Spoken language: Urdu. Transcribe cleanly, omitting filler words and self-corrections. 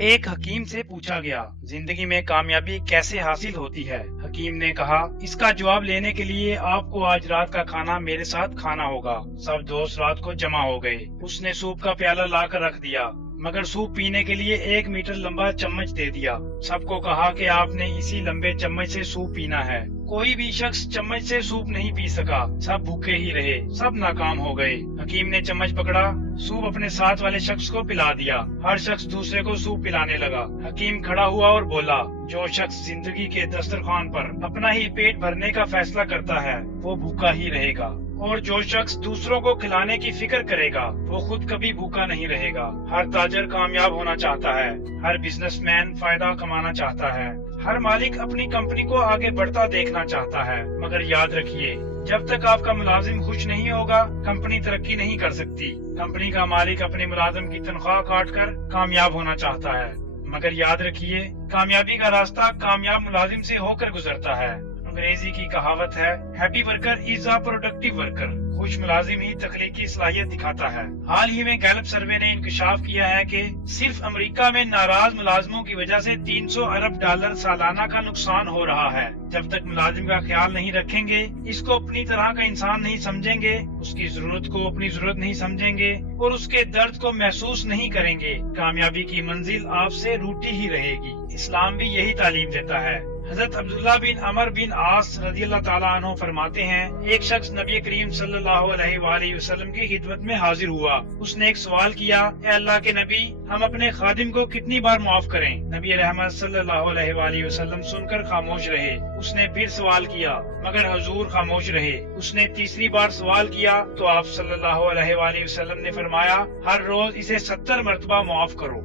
ایک حکیم سے پوچھا گیا، زندگی میں کامیابی کیسے حاصل ہوتی ہے؟ حکیم نے کہا، اس کا جواب لینے کے لیے آپ کو آج رات کا کھانا میرے ساتھ کھانا ہوگا۔ سب دوست رات کو جمع ہو گئے۔ اس نے سوپ کا پیالہ لا کر رکھ دیا، مگر سوپ پینے کے لیے 1 میٹر لمبا چمچ دے دیا۔ سب کو کہا کہ آپ نے اسی لمبے چمچ سے سوپ پینا ہے۔ کوئی بھی شخص چمچ سے سوپ نہیں پی سکا، سب بھوکے ہی رہے، سب ناکام ہو گئے۔ حکیم نے چمچ پکڑا، سوپ اپنے ساتھ والے شخص کو پلا دیا، ہر شخص دوسرے کو سوپ پلانے لگا۔ حکیم کھڑا ہوا اور بولا، جو شخص زندگی کے دسترخوان پر اپنا ہی پیٹ بھرنے کا فیصلہ کرتا ہے وہ بھوکا ہی رہے گا، اور جو شخص دوسروں کو کھلانے کی فکر کرے گا وہ خود کبھی بھوکا نہیں رہے گا۔ ہر تاجر کامیاب ہونا چاہتا ہے، ہر بزنس مین فائدہ کمانا چاہتا ہے، ہر مالک اپنی کمپنی کو آگے بڑھتا دیکھنا چاہتا ہے، مگر یاد رکھیے، جب تک آپ کا ملازم خوش نہیں ہوگا کمپنی ترقی نہیں کر سکتی۔ کمپنی کا مالک اپنے ملازم کی تنخواہ کاٹ کر کامیاب ہونا چاہتا ہے، مگر یاد رکھیے، کامیابی کا راستہ کامیاب ملازم سے ہو کر گزرتا ہے۔ انگریزی کی کہاوت ہے، happy worker is a productive worker. خوش ملازم ہی تخلیقی صلاحیت دکھاتا ہے۔ حال ہی میں گیلپ سروے نے انکشاف کیا ہے کہ صرف امریکہ میں ناراض ملازموں کی وجہ سے $300 ارب سالانہ کا نقصان ہو رہا ہے۔ جب تک ملازم کا خیال نہیں رکھیں گے، اس کو اپنی طرح کا انسان نہیں سمجھیں گے، اس کی ضرورت کو اپنی ضرورت نہیں سمجھیں گے اور اس کے درد کو محسوس نہیں کریں گے، کامیابی کی منزل آپ سے روٹی ہی رہے گی۔ اسلام بھی یہی تعلیم دیتا ہے۔ حضرت عبداللہ بن عمر بن عاص رضی اللہ تعالیٰ عنہ فرماتے ہیں، ایک شخص نبی کریم صلی اللہ علیہ وآلہ وسلم کی خدمت میں حاضر ہوا۔ اس نے ایک سوال کیا، اے اللہ کے نبی، ہم اپنے خادم کو کتنی بار معاف کریں؟ نبی رحمت صلی اللہ علیہ وآلہ وسلم سن کر خاموش رہے۔ اس نے پھر سوال کیا، مگر حضور خاموش رہے۔ اس نے تیسری بار سوال کیا تو آپ صلی اللہ علیہ وآلہ وسلم نے فرمایا، ہر روز اسے 70 مرتبہ معاف کرو۔